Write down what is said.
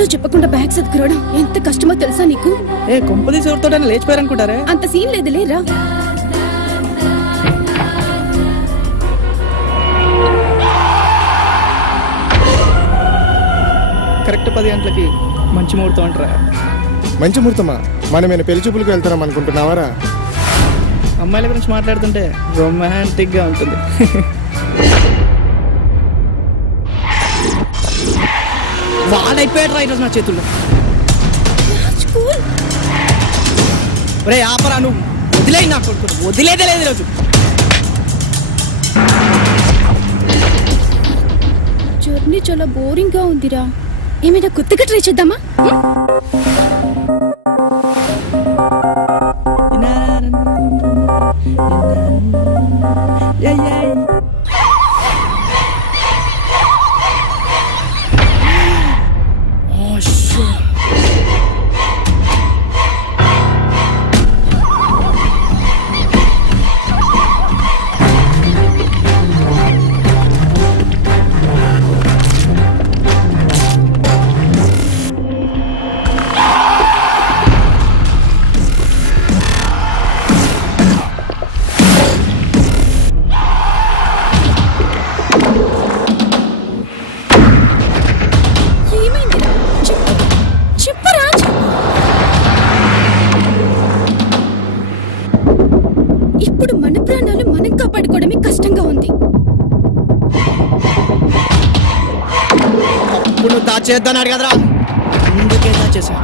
ఇంట్లో చెప్పకుండా బ్యాగ్ సర్దుకురావడం ఎంత కష్టమో తెలుసా నీకు? ఏ కొంపదీసి ఎవరితో లేచిపోయారనుకుంటారే. అంత సీన్ లేదులే, రా. కరెక్ట్ 10 గంటలకి మంచి ముహూర్తం అంటారా? మంచి ముహూర్తమా? మనమేనా పెళ్లి చూపులకు వెళ్తాం అనుకుంటున్నావారా? అమ్మాయిల గురించి మాట్లాడుతుంటే రొమాంటిక్ గా ఉంటుంది. వాడైపోయాడు రా ఈరోజు నా చేతుల్లో. రే ఆపరా, నువ్వు వదిలే, నా కొడుకు వదిలేదే లేదు ఈరోజు. జర్నీ చాలా బోరింగ్ గా ఉందిరా. ఏమైనా కొత్తగా ట్రై చేద్దామా? ఇప్పుడు మన ప్రాణాలు మనం కాపాడుకోవడమే కష్టంగా ఉంది. అప్పుడు దాచేద్దాను కదరా, అందుకే దాచేసా.